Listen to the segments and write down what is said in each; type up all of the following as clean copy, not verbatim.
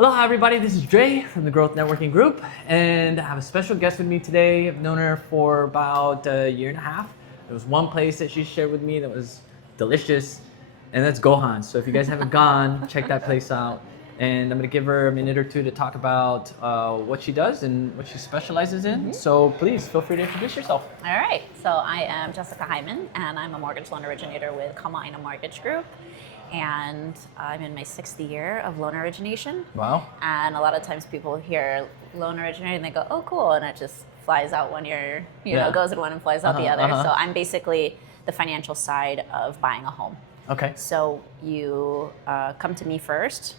Aloha everybody, this is Dre from the Growth Networking Group, and I have a special guest with me today. I've known her for about a year and a half. There was one place that she shared with me that was delicious, and that's Gohan. So if you guys haven't gone, check that place out. And I'm gonna give her a minute or two to talk about what she does and what she specializes in. So please feel free to introduce yourself. All right, so I am Jessica Heiman, and I'm a mortgage loan originator with Kamaaina Mortgage Group. And I'm in my 6th year of loan origination. Wow. And a lot of times people hear loan originator and they go, oh, cool. And it just flies out one ear, goes in one and flies out the other. So I'm basically the financial side of buying a home. Okay. So you come to me first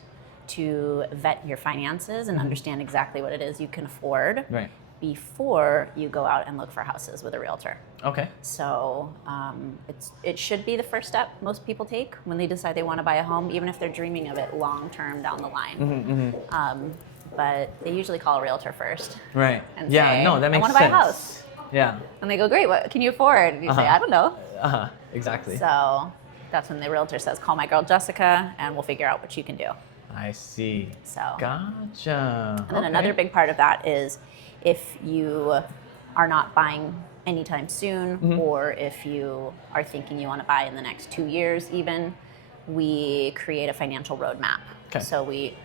to vet your finances and understand exactly what it is you can afford before you go out and look for houses with a realtor. Okay. So it should be the first step most people take when they decide they want to buy a home, even if they're dreaming of it long term down the line. But they usually call a realtor first. Right. And Yeah, say, no, that makes sense. I want to buy a house. Yeah. And they go, great, what can you afford? And you say, I don't know. Exactly. So that's when the realtor says, call my girl Jessica and we'll figure out what you can do. I see. So. Gotcha. And then another big part of that is if you are not buying anytime soon, or if you are thinking you want to buy in the next 2 years even, we create a financial roadmap. Okay. So we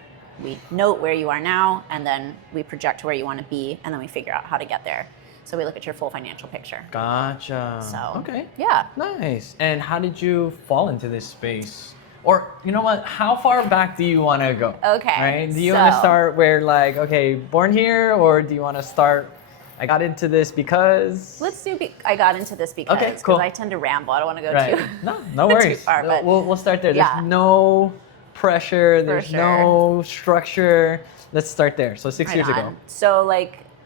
note where you are now, and then we project where you want to be, and then we figure out how to get there. So we look at your full financial picture. Gotcha. So, okay. Yeah. Nice. And how did you fall into this space? Or, you know what, how far back do you want to go? Okay. Right? Do you want to start where, like, okay, born here, or do you want to start, I got into this because? Let's do, I got into this because, okay, cool. I tend to ramble. I don't want to go No worries. too far. But we'll start there. Yeah. There's no pressure, there's no structure. Let's start there. So 6 years ago. So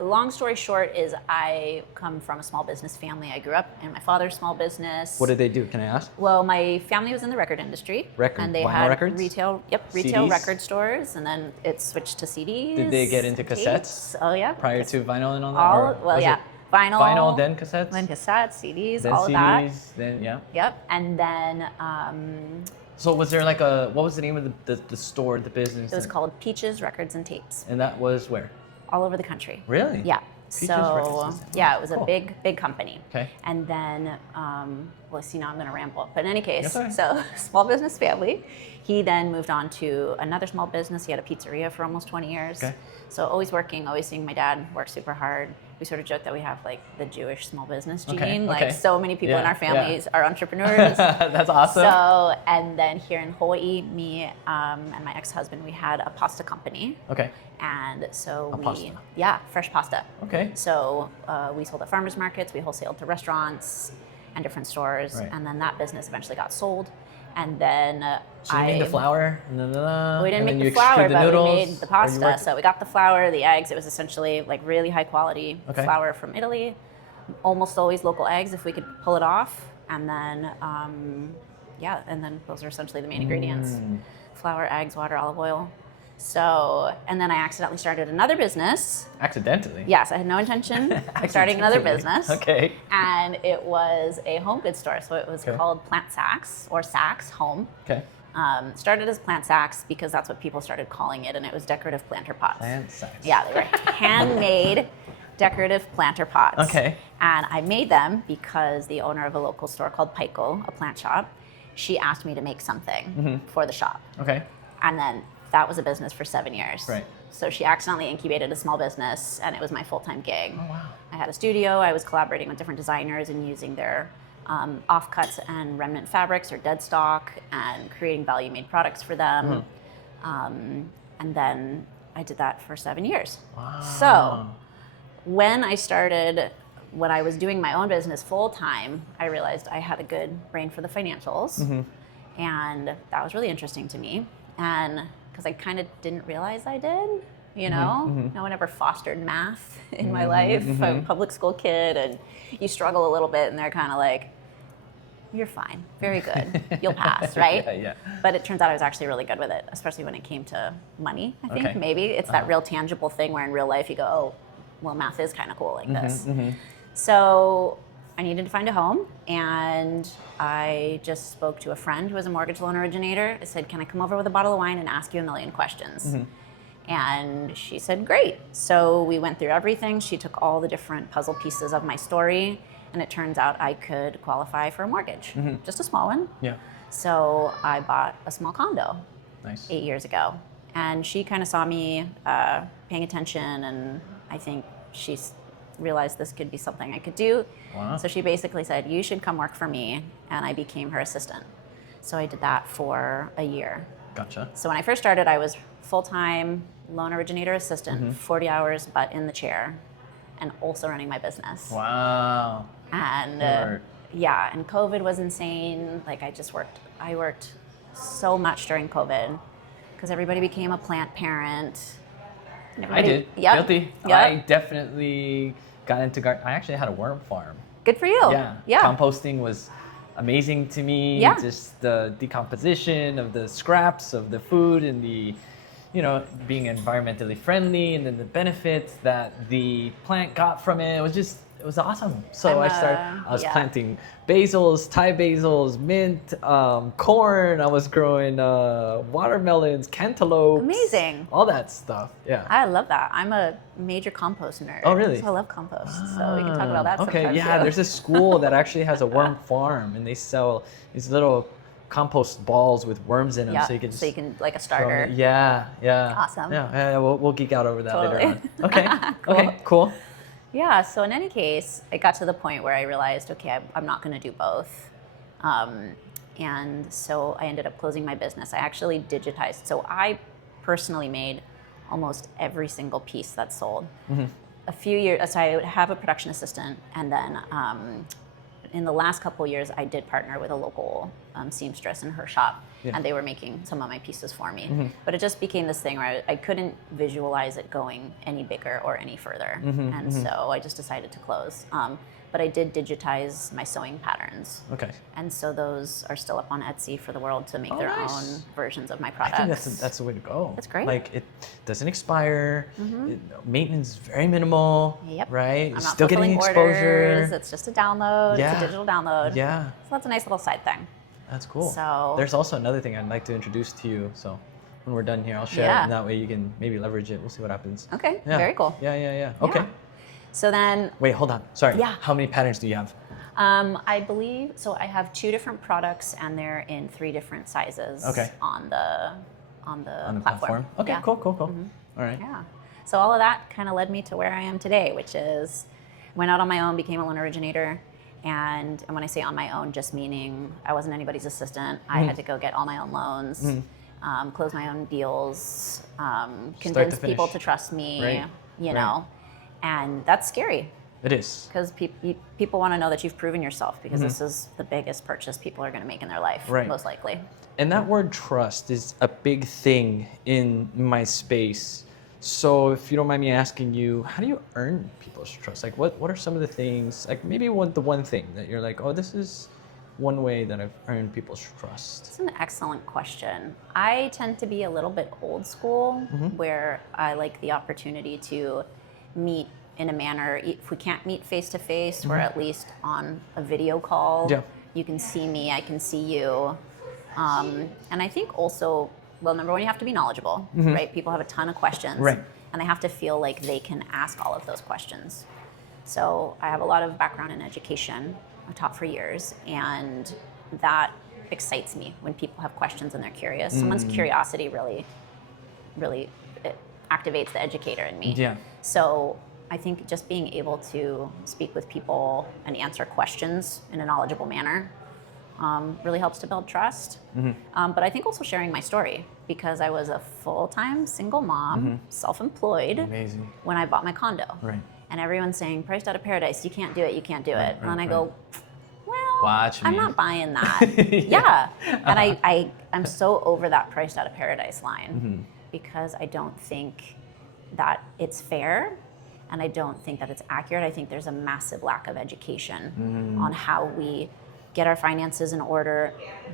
long story short is I come from a small business family. I grew up in my father's small business. What did they do? Can I ask? Well, my family was in the record industry. And they vinyl had records? retail CDs? record stores, and then it switched to CDs. Did they get into tapes. cassettes? Oh yeah. Prior to vinyl and all that? Vinyl. Then cassettes? Then cassettes, CDs, then all CDs, of that. Then yeah. Yep. And then so was there like what was the name of the store, the business? It was called Peaches Records and Tapes. And that was where? All over the country. Really? Yeah. Peaches So yeah, it was a big company. Okay. And then, well, see, now I'm going to ramble. But in any case, so small business family. He then moved on to another small business. He had a pizzeria for almost 20 years. Okay. So always working, always seeing my dad work super hard. We sort of joke that we have like the Jewish small business gene. Like so many people in our families are entrepreneurs. That's awesome. So, and then here in Hawaii, me and my ex-husband, we had a pasta company. Okay. And so pasta. Fresh pasta. Okay. So we sold at farmers markets, we wholesaled to restaurants and different stores, and then that business eventually got sold. And then so you made the flour? We didn't make the flour, but we made the pasta. So we got the flour, the eggs. It was essentially like really high quality flour from Italy, almost always local eggs if we could pull it off. And then, and then those are essentially the main ingredients. Flour, eggs, water, olive oil. So, and then I accidentally started another business. Accidentally? Yes, I had no intention of starting another business. Okay. And it was a home goods store. So it was called Plant Sacks or Sacks Home. Okay. Started as Plant Sacks because that's what people started calling it, and it was decorative planter pots. Plant Sacks. Yeah, they were handmade decorative planter pots. Okay. And I made them because the owner of a local store called Pico, a plant shop, she asked me to make something for the shop. Okay. And then that was a business for 7 years. Right. So she accidentally incubated a small business, and it was my full-time gig. Oh, wow. I had a studio. I was collaborating with different designers and using their offcuts and remnant fabrics or dead stock and creating value-made products for them. And then I did that for 7 years. Wow. So when I was doing my own business full-time, I realized I had a good brain for the financials. And that was really interesting to me. And because I kind of didn't realize I did, No one ever fostered math in my life. I'm a public school kid, and you struggle a little bit, and they're kind of like, you're fine, very good, you'll pass, right? Yeah. But it turns out I was actually really good with it, especially when it came to money, I think. Maybe it's that real tangible thing where in real life you go, oh, well, math is kind of cool like this. So I needed to find a home, and I just spoke to a friend who was a mortgage loan originator. I said, can I come over with a bottle of wine and ask you a million questions? And she said, great. So we went through everything. She took all the different puzzle pieces of my story, and it turns out I could qualify for a mortgage, just a small one. Yeah. So I bought a small condo Nice. 8 years ago. And she kind of saw me paying attention, and I think she realized this could be something I could do. Wow. So she basically said, you should come work for me, and I became her assistant. So I did that for a year. Gotcha. So when I first started, I was full-time loan originator assistant, 40 hours, but in the chair, and also running my business. Wow. And yeah, and COVID was insane. Like I worked so much during COVID because everybody became a plant parent. I did. Yep. Guilty. Yep. I definitely got into garden. I actually had a worm farm. Good for you. Yeah. Composting was amazing to me. Yeah. Just the decomposition of the scraps of the food and the, being environmentally friendly, and then the benefits that the plant got from it. It was awesome. So I was planting basils, Thai basils, mint, corn. I was growing watermelons, cantaloupes. Amazing. All that stuff. Yeah. I love that. I'm a major compost nerd. Oh, really? So I love compost. So we can talk about that sometime. Okay, yeah. Too. There's a school that actually has a worm farm, and they sell these little compost balls with worms in them, Yeah, so you can like a starter. Yeah. Awesome. Yeah, we'll geek out over that Totally. later on. Okay. Cool. Okay. Cool. Yeah, so in any case, it got to the point where I realized, okay, I'm not going to do both. And so I ended up closing my business. I actually digitized. So I personally made almost every single piece that's sold. A few years, so I would have a production assistant, and then in the last couple of years, I did partner with a local seamstress in her shop, and they were making some of my pieces for me. But it just became this thing where I couldn't visualize it going any bigger or any further, and so I just decided to close. But I did digitize my sewing patterns. Okay. And so those are still up on Etsy for the world to make their nice. own versions of my I products. think that's the way to go. That's great. Like, it doesn't expire. Maintenance is very minimal. Yep. Right. I'm You're not still getting fulfilling exposure. orders. It's just a download. Yeah. It's a digital download. Yeah. So that's a nice little side thing. That's cool. So there's also another thing I'd like to introduce to you. So when we're done here, I'll share it, and that way you can maybe leverage it. We'll see what happens. Okay. Yeah. Very cool. Yeah. Okay. Yeah. So then, Wait, hold on. Sorry. Yeah. How many patterns do you have? I believe, so I have 2 different products, and they're in 3 different sizes Okay. on the platform. Okay, Yeah. cool. All right. Yeah. So all of that kind of led me to where I am today, which is went out on my own, became a loan originator. And when I say on my own, just meaning I wasn't anybody's assistant. I had to go get all my own loans, close my own deals, convince people to trust me, Right. you know. And that's scary. It is. Because people want to know that you've proven yourself, because this is the biggest purchase people are going to make in their life, Right. most likely. And that word trust is a big thing in my space. So if you don't mind me asking you, how do you earn people's trust? Like, what are some of the things, like maybe the one thing that you're like, oh, this is one way that I've earned people's trust? It's an excellent question. I tend to be a little bit old school, where I like the opportunity to meet in a manner, if we can't meet face to face, we're at least on a video call. Yeah. You can see me, I can see you. And I think also, well, number one, you have to be knowledgeable, right? People have a ton of questions. Right. And they have to feel like they can ask all of those questions. So I have a lot of background in education. I've taught for years, and that excites me when people have questions and they're curious. Someone's curiosity really it activates the educator in me. Yeah. So I think just being able to speak with people and answer questions in a knowledgeable manner really helps to build trust. But I think also sharing my story, because I was a full-time single mom, self-employed, Amazing. when I bought my condo. Right. And everyone's saying, priced out of paradise, you can't do it, you can't do it. And then I go, well, Watch I'm me. not buying that. Yeah. And I'm so over that priced out of paradise line, because I don't think that it's fair, and I don't think that it's accurate. I think there's a massive lack of education on how we get our finances in order,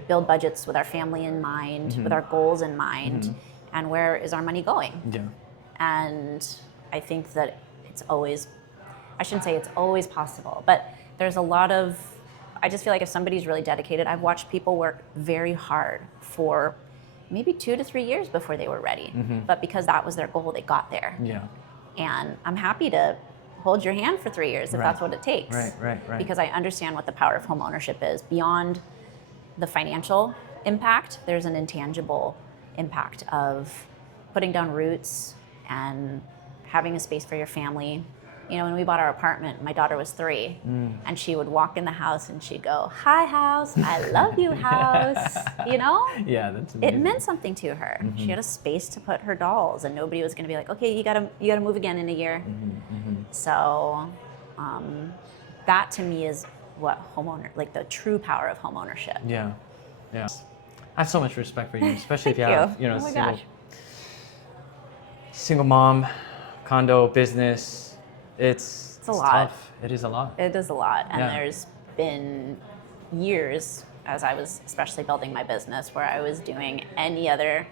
build budgets with our family in mind, with our goals in mind, and where is our money going? Yeah. And I think that it's always, I shouldn't say it's always possible, but there's a lot of, I just feel like if somebody's really dedicated, I've watched people work very hard for maybe 2 to 3 years before they were ready. But because that was their goal, they got there. Yeah. And I'm happy to hold your hand for 3 years if that's what it takes. Right. Because I understand what the power of home ownership is. Beyond the financial impact, there's an intangible impact of putting down roots and having a space for your family. You know, when we bought our apartment, my daughter was 3, and she would walk in the house and she'd go, "Hi, house. I love you, house." You know? Yeah, that's amazing. It meant something to her. She had a space to put her dolls, and nobody was going to be like, "Okay, you gotta move again in a year." So, that to me is what like the true power of home ownership. Yeah. I have so much respect for you, especially if you Thank have, you. you know, Oh my gosh. single mom, condo, business. It's a lot. tough. It is a lot. It is a lot. And Yeah. there's been years, as I was especially building my business, where I was doing any other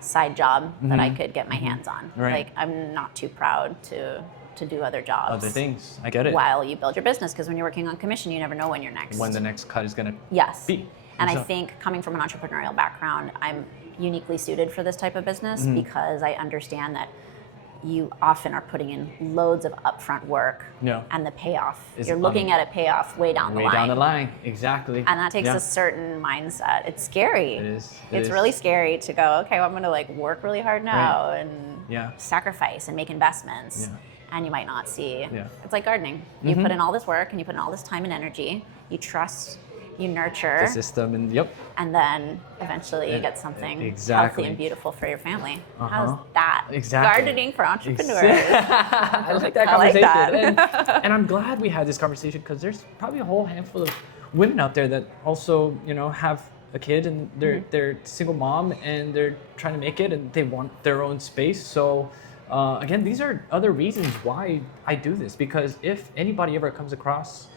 side job that I could get my hands on. Right. Like, I'm not too proud to do other jobs. Other things. I get it. While you build your business, because when you're working on commission, you never know when you're next. When the next cut is going to Yes. be. And I So- think coming from an entrepreneurial background, I'm uniquely suited for this type of business because I understand that you often are putting in loads of upfront work, Yeah. and the payoff, Is you're looking at a payoff way down the way line. down the line. Exactly. And that takes Yeah. a certain mindset. It's scary. It is. It's really scary to go, okay, well, I'm going to like work really hard now and Yeah. sacrifice and make investments. Yeah. And you might not see. Yeah. It's like gardening. You put in all this work and you put in all this time and energy. You trust, you nurture, The system and yep. and then eventually you get something Exactly. healthy and beautiful for your family. Uh-huh. How's that? Exactly. Gardening for entrepreneurs. I like that I like conversation. that. And I'm glad we had this conversation because there's probably a whole handful of women out there that also, you know, have a kid and they're single mom and they're trying to make it and they want their own space. So again, these are other reasons why I do this, because if anybody ever comes across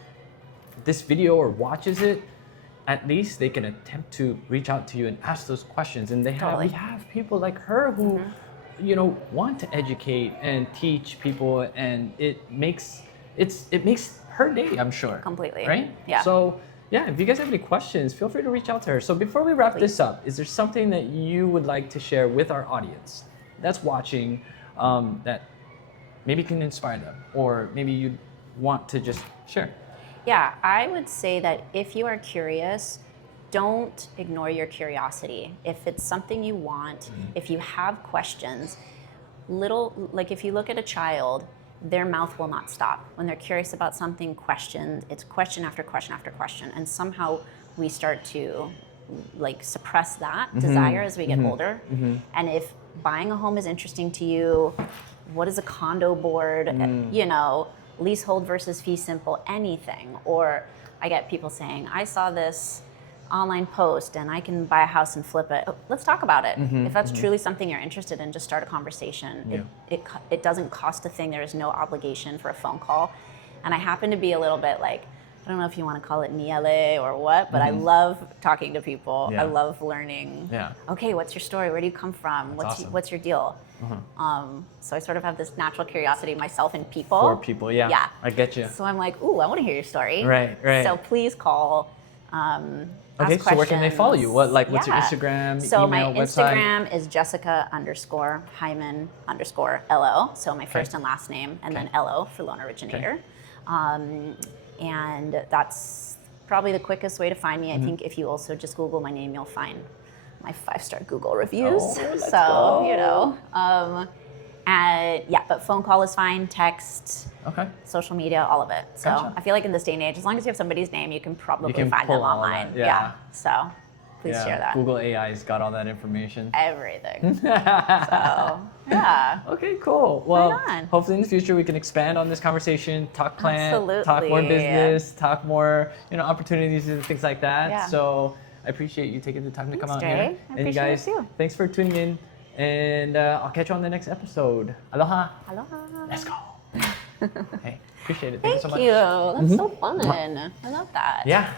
this video or watches it, at least they can attempt to reach out to you and ask those questions. And we have people like her who, you know, want to educate and teach people, and it makes her day, I'm sure. Completely. Right? Yeah. So yeah, if you guys have any questions, feel free to reach out to her. So before we wrap this up, is there something that you would like to share with our audience that's watching that maybe can inspire them, or maybe you want to just share? Yeah, I would say that if you are curious, don't ignore your curiosity. If it's something you want, if you have questions, like if you look at a child, their mouth will not stop. When they're curious about something, it's question after question after question. And somehow we start to like suppress that desire as we get older. And if buying a home is interesting to you, what is a condo board, you know, leasehold versus fee simple, anything. Or I get people saying, I saw this online post and I can buy a house and flip it. Let's talk about it. If that's truly something you're interested in, just start a conversation. It doesn't cost a thing. There is no obligation for a phone call. And I happen to be a little bit like, I don't know if you want to call it niele or what, but I love talking to people. Yeah. I love learning. Yeah. Okay, what's your story? Where do you come from? Awesome. What's your deal? So I sort of have this natural curiosity myself in people. For people, yeah. Yeah. I get you. So I'm like, ooh, I want to hear your story. Right. So please call. Okay, ask so where can they follow you? What's your Yeah. Instagram, So email, my website? Instagram is Jessica_Heiman_LO. So my first and last name, and then LO for Loan Originator. And that's probably the quickest way to find me. I think if you also just Google my name, you'll find my 5-star Google reviews. Oh, let's so, go. you know. And yeah, but phone call is fine, text, Okay. social media, all of it. So Gotcha. I feel like in this day and age, as long as you have somebody's name, you can probably find them pull all online. that, yeah. So please share that. Google AI's got all that information. Everything. So yeah. Okay, cool. Well, Right on. hopefully in the future we can expand on this conversation, talk plant, talk more Absolutely. business, talk more, you know, opportunities and things like that. Yeah. So I appreciate you taking the time to come out Jay. here. I And you appreciate guys, it too. thanks for tuning in. And I'll catch you on the next episode. Aloha. Aloha. Let's go. Hey, appreciate it. Thank you so much. you. That's so fun. I love that. Yeah.